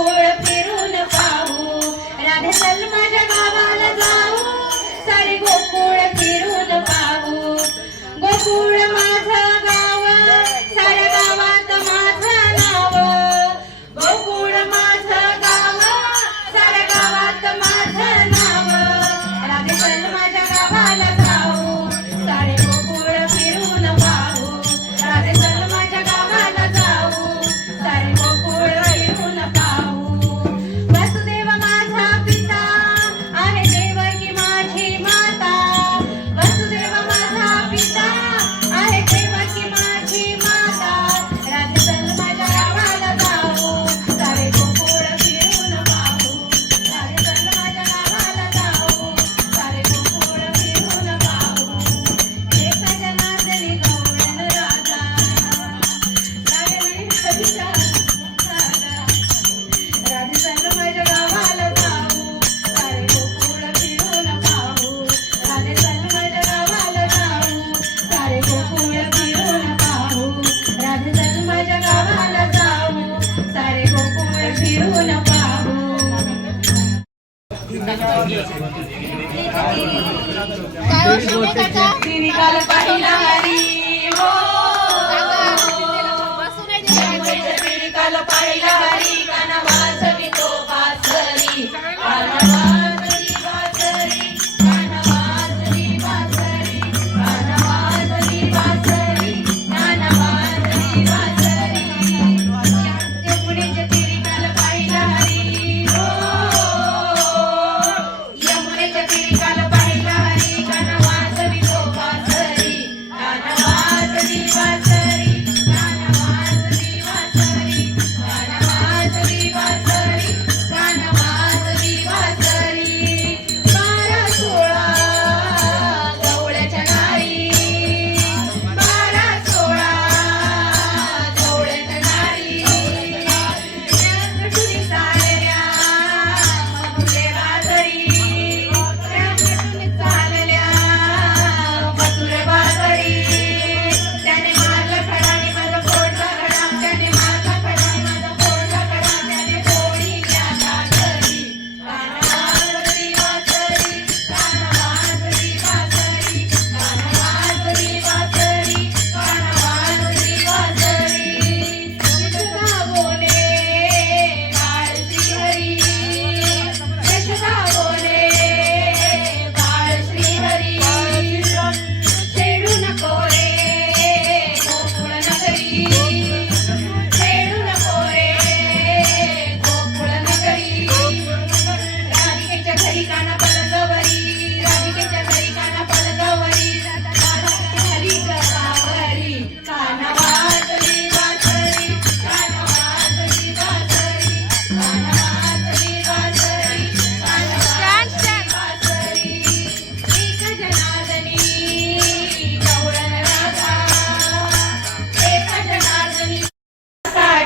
குழப்பே निकाल पहला हरी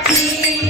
happy.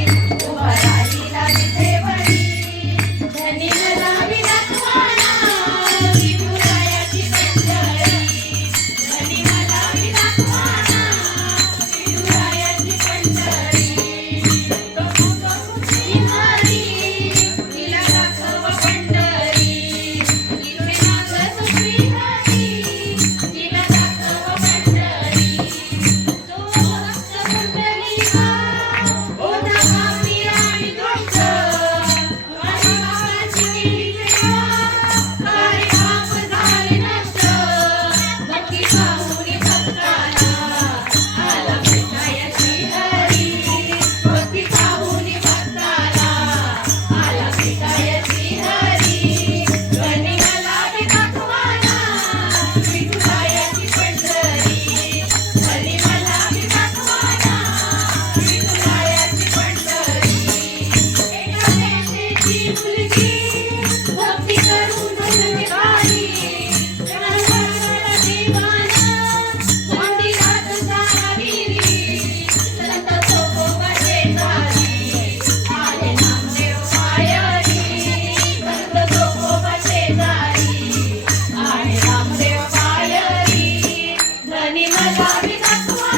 小米大